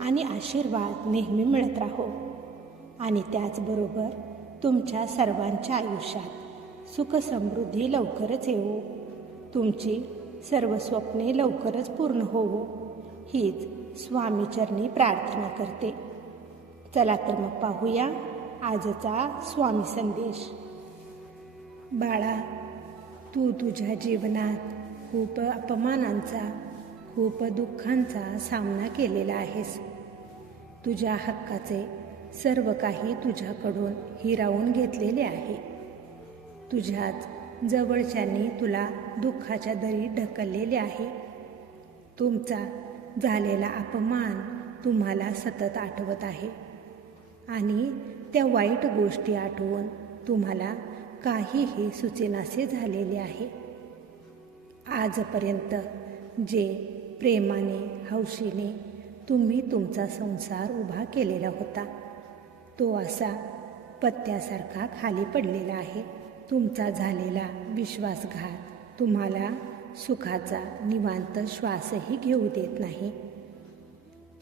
आणि आशीर्वाद नेहमी मिळत राहो. आणि त्याचबरोबर तुमच्या सर्वांच्या आयुष्यात सुख समृद्धी लवकरच येवो. तुमची सर्व स्वप्ने लवकरच पूर्ण होवो. हीच स्वामीचरणी प्रार्थना करते. चला तर मग पाहूया आजचा स्वामी संदेश. बाळा तू तुझ्या जीवनात खूप अपमानांचा खूप दुःखांचा सामना केलेला आहेस. तुझ्या हक्काचे सर्व काही तुझ्याकडून हिरावून घेतलेले आहे. तुझ्याच जवळच्यांनी तुला दुःखाच्या दरी ढकललेले आहे. तुमचा झालेला अपमान तुम्हाला सतत आठवत आहे. आणि त्या वाईट गोष्टी आठवून तुम्हाला काहीही सुचेनासे झालेले आहे. आजपर्यंत जे प्रेमाने हौशीने तुम्ही तुमचा संसार उभा केलेला होता. तो असा पत्त्यासारखा खाली पडलेला आहे. तुमचा झालेला विश्वासघात तुम्हाला सुखाचा निवांत श्वासही घेऊ देत नाही.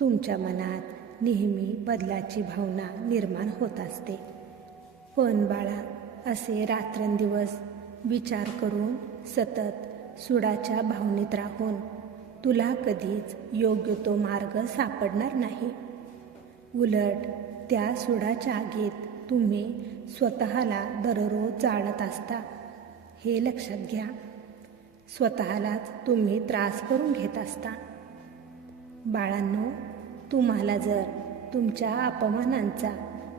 तुमच्या मनात नेहमी बदलाची भावना निर्माण होत असते. पण बाळा असे रात्रंदिवस विचार करून सतत सुडाच्या भावनेत राहून तुला कधीच योग्य तो मार्ग सापडणार नाही. उलट त्या सुडाच्या आगीत तुम्ही स्वतःला दररोज जाळत असता. हे लक्षात घ्या. स्वतःलाच तुम्ही त्रास करून घेत असता. बाळांनो तुम्हाला जर तुमच्या अपमानांचा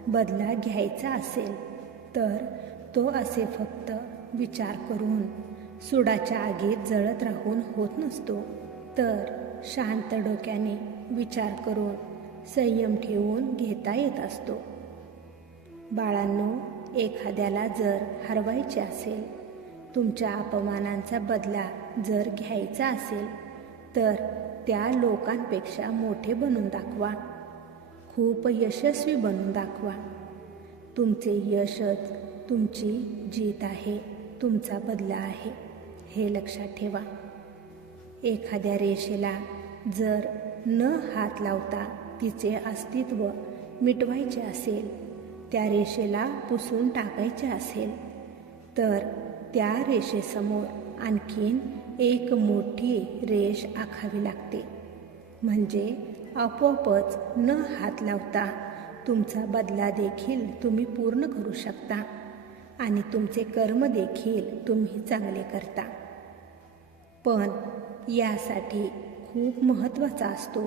बदला घ्यायचा असेल तर तो असे फक्त विचार करून सुडाच्या आगीत जळत राहून होत नसतो. तर शांत डोक्याने विचार करून संयम ठेवून घेता येत असतो. बाळांनो एखाद्याला जर हरवायचे असेल तुमच्या अपमानांचा बदला जर घ्यायचा असेल तर त्या लोकांपेक्षा मोठे बनून दाखवा. खूप यशस्वी बनून दाखवा. तुमचे यशच तुमची जीत आहे तुमचा बदला आहे हे लक्षात ठेवा. एखाद्या रेषेला जर न हात लावता तिचे अस्तित्व मिटवायचे असेल त्या रेषेला पुसून टाकायचे असेल तर त्या रेषेसमोर आणखीन एक मोठी रेष आखावी लागते. म्हणजे आपोआपच न हात लावता तुमचा बदला देखील तुम्ही पूर्ण करू शकता आणि तुमचे कर्म देखील तुम्ही चांगले करता. पण यासाठी खूप महत्त्वाचा असतो.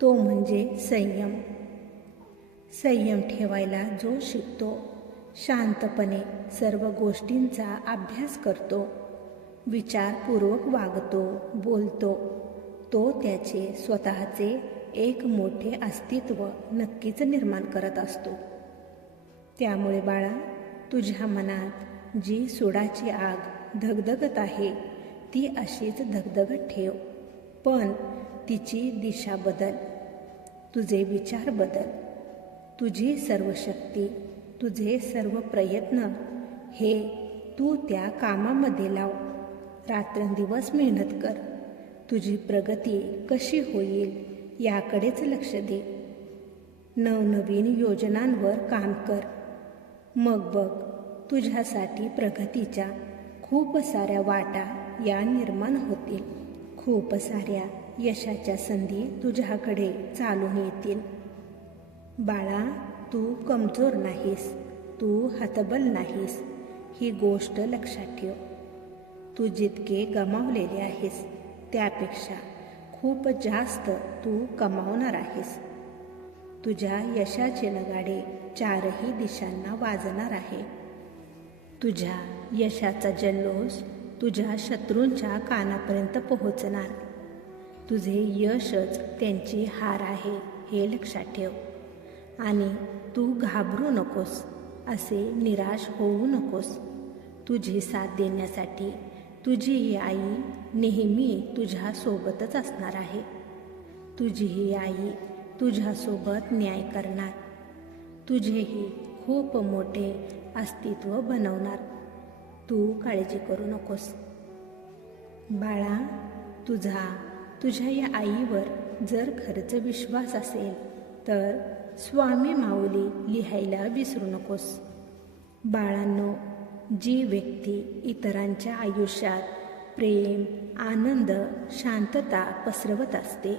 तो म्हणजे संयम. संयम ठेवायला जो शिकतो शांतपणे सर्व गोष्टींचा अभ्यास करतो विचारपूर्वक वागतो बोलतो तो त्याचे स्वतःचे एक मोठे अस्तित्व नक्कीच निर्माण करत असतो. त्यामुळे बाळा तुझ्या मनात जी सुडाची आग धगधगत आहे ती अशीच धगधगत ठेव. पण तिची दिशा बदल. तुझे विचार बदल. तुझी सर्व शक्ती तुझे सर्व प्रयत्न हे तू त्या कामामध्ये लाव. रात्रंदिवस मेहनत कर. तुझी प्रगती कशी होईल याकडेच लक्ष दे. नवनवीन योजनांवर काम कर. मग बघ तुझ्यासाठी प्रगतीच्या खूप साऱ्या वाटा या निर्माण होतील. खूप साऱ्या यशाच्या संधी तुझ्याकडे चालून येतील. बाळा तू कमजोर नाहीस. तू हतबल नाहीस. ही गोष्ट लक्षात ठेव. तू जितके गमावलेले आहेस त्यापेक्षा खूप जास्त तू कमावणार आहेस. तुझ्या यशाचे नगाडे चारही दिशांना वाजणार आहे. तुझ्या यशाचा जल्लोष तुझ्या शत्रूंच्या कानापर्यंत पोहोचणार. तुझे यशच त्यांची हार आहे हे लक्षात ठेव. आणि तू घाबरू नकोस असे निराश होऊ नकोस. तुझी साथ देण्यासाठी तुझी ही आई नेहमी तुझ्यासोबतच असणार आहे. तुझी ही आई तुझ्यासोबत न्याय करणार. तुझेही खूप मोठे अस्तित्व बनवणार. तू काळजी करू नकोस. बाळा तुझा तुझ्या या आईवर जर खरंच विश्वास असेल तर स्वामी माऊली लिहायला विसरू नकोस. बाळांनो जी व्यक्ती इतरांच्या आयुष्यात प्रेम आनंद शांतता पसरवत असते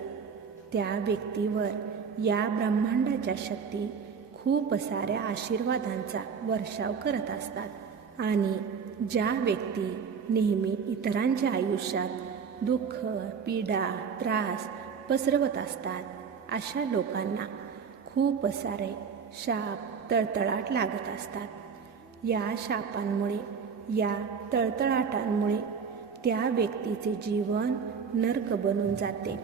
त्या व्यक्तीवर या ब्रह्मांडाच्या शक्ती खूप साऱ्या आशीर्वादांचा वर्षाव करत असतात. आणि ज्या व्यक्ती नेहमी इतरांच्या आयुष्यात दुःख पीडा त्रास पसरवत असतात अशा लोकांना खूप सारे शाप तळतळाट लागत असतात. या शापांमुळे या तळतळाटांमुळे त्या व्यक्तीचे जीवन नर्क बनून जाते.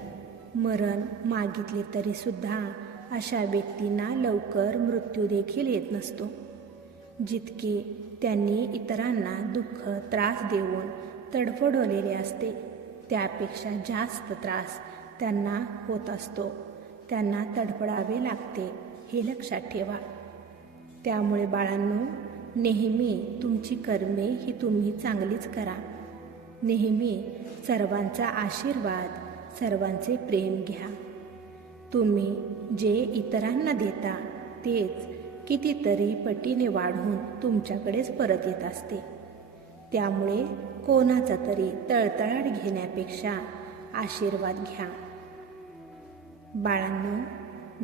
मरण मागितले तरीसुद्धा अशा व्यक्तींना लवकर मृत्यू देखील येत नसतो. जितके त्यांनी इतरांना दुःख त्रास देऊन तडफडवलेले असते त्यापेक्षा जास्त त्रास त्यांना होत असतो. त्यांना तडफडावे लागते हे लक्षात ठेवा. त्यामुळे बाळांनो नेहमी तुमची कर्मे ही तुम्ही चांगलीच करा. नेहमी सर्वांचा आशीर्वाद सर्वांचे प्रेम घ्या. तुम्ही जे इतरांना देता तेच कितीतरी पटीने वाढून तुमच्याकडेच परत येत असते. त्यामुळे कोणाचा तरी तळतळाट घेण्यापेक्षा आशीर्वाद घ्या. बाळांनो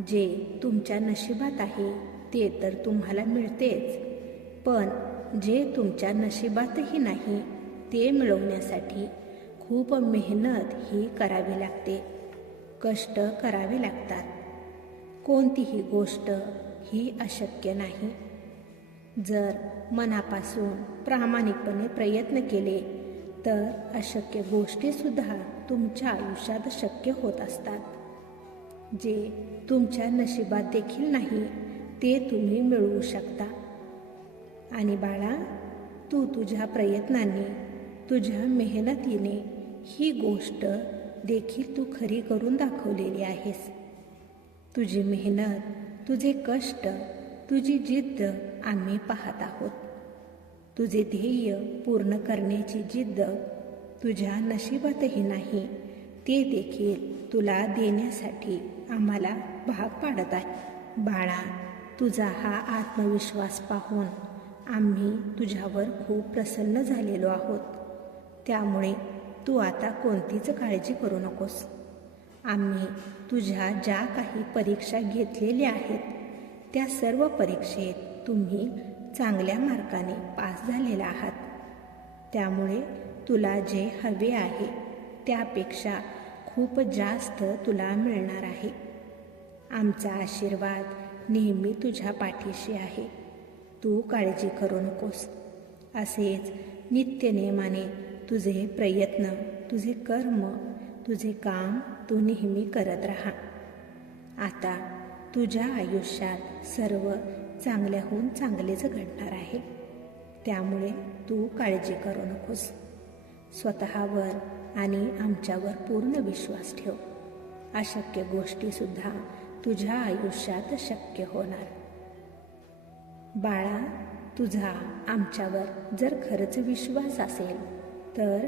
जे तुमच्या नशिबात आहे ते तर तुम्हाला मिळतेच. पण जे तुमच्या नशिबातही नाही ते मिळवण्यासाठी खूप मेहनत ही करावी लागते. कष्ट करावे लागतात. कोणतीही गोष्ट ही अशक्य नाही. जर मनापासून प्रामाणिकपणे प्रयत्न केले तर अशक्य गोष्टीसुद्धा तुमच्या आयुष्यात शक्य होत असतात. जे तुमच्या नशिबात देखील नाही ते तुम्ही मिळवू शकता. आणि बाळा तू तुझ्या प्रयत्नाने तुझ्या मेहनतीने ही गोष्ट देखील तू खरी करून दाखवलेली आहेस. तुझी मेहनत तुझे कष्ट तुझी जिद्द आम्ही पाहत आहोत. तुझे ध्येय पूर्ण करण्याची जिद्द तुझ्या नशिबातही नाही ते देखील तुला देण्यासाठी आम्हाला भाग पाडत आहे. बाळा तुझा हा आत्मविश्वास पाहून आम्ही तुझ्यावर खूप प्रसन्न झालेलो आहोत. त्यामुळे तू आता कोणतीच काळजी करू नकोस. आम्ही तुझ्या ज्या काही परीक्षा घेतलेल्या आहेत त्या सर्व परीक्षेत तुम्ही चांगल्या मार्काने पास झालेला आहात. त्यामुळे तुला जे हवे आहे त्यापेक्षा खूप जास्त तुला मिळणार आहे. आमचा आशीर्वाद नेहमी तुझ्या पाठीशी आहे. तू काळजी करू नकोस. असेच नित्यनियमाने तुझे प्रयत्न तुझे कर्म तुझे काम तू नेहमी करत राहा. आता तुझ्या आयुष्यात सर्व चांगल्याहून चांगलेच घडणार आहे. त्यामुळे तू काळजी करू नकोस. स्वतःवर आणि आमच्यावर पूर्ण विश्वास ठेव. अशक्य गोष्टीसुद्धा तुझ्या आयुष्यात शक्य होणार. बाळा तुझा आमच्यावर जर खरंच विश्वास असेल तर